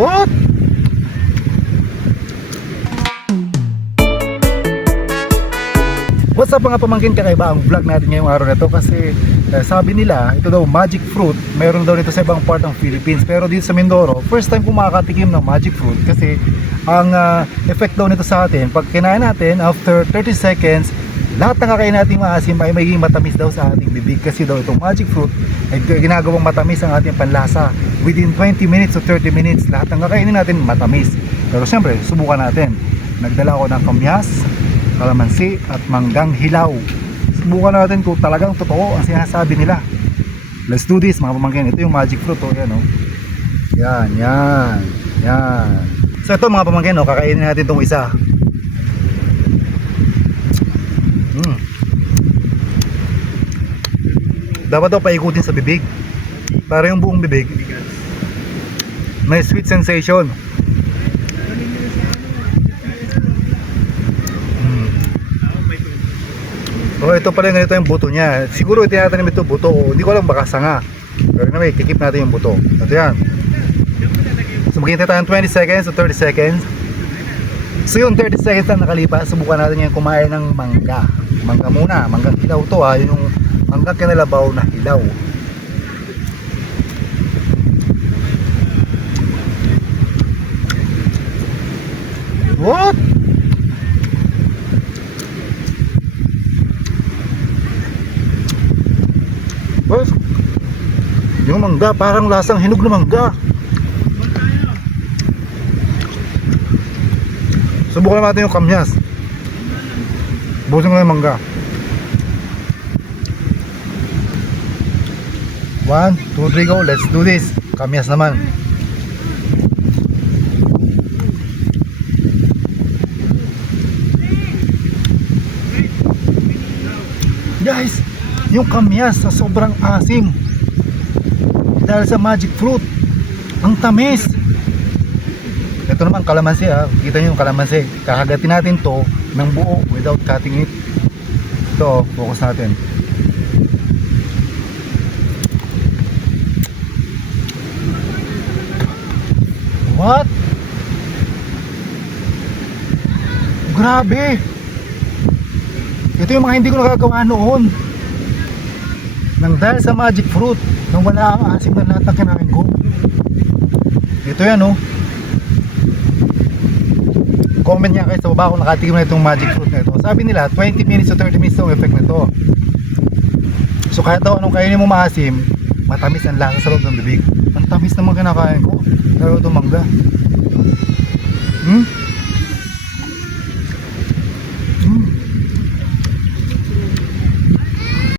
What? What's up mga pamangkin, kakaiba ang vlog natin ngayong araw na to kasi sabi nila ito daw magic fruit, meron daw nito sa ibang part ng Philippines, pero dito sa Mindoro first time ko makakatikim ng magic fruit kasi ang effect daw nito sa atin pag kinain natin after 30 seconds lahat ng kakain natin maasim ay magiging matamis daw sa ating bibig kasi daw itong magic fruit ay ginagawang matamis ang ating panlasa within 20 minutes to 30 minutes lahat ng kakainin natin matamis. Pero siyempre subukan natin, nagdala ako ng kamyas, kalamansi at manggang hilaw. Subukan natin kung talagang totoo ang sinasabi nila. Let's do this mga pamangkin. Ito yung magic fruit oh, yan oh. Yan. So ito mga pamangkin oh, kakainin natin itong isa. Dapat daw paikutin sa bibig para yung buong bibig may sweet sensation. Oh, ito pala ganito yung buto niya. Siguro itinatanim ito buto. Hindi ko alam baka sanga. Pero anyway, kikip natin yung buto. Ito yan. So maghintay tayo ng 20 seconds to 30 seconds. So yung 30 seconds na nakalipas, subukan natin yung kumain ng mangga. Mangga muna. Mangga hilaw to ha. Yung mangga kinalabaw na hilaw. What? Boss, yung mangga parang lasang hinog na mangga. Subukan natin yung kamyas. Busin ko na yung mangga. 1, 2, 3 go, let's do this. Kamyas naman. Guys, yung kamyas sa sobrang asim dahil sa magic fruit ang tamis. Ito naman kalamansi ha. Kita nyo yung kalamansi. Kakagatin natin to ng buo without cutting it. Ito, focus natin. What? Grabe. Ito yung mga hindi ko nagagawa noon. Nang dahil sa magic fruit, nang wala ang asim na lahat ng kinain ko. Ito yan oh. Comment niya kayo sa baba kung nakatikim na itong magic fruit na ito. Sabi nila 20 minutes to 30 minutes yung effect nito. So kahit daw anong kainin mo maasim, matamis ang lasa sa loob ng bibig. Ang tamis naman kinakain ko. Pero itong mangga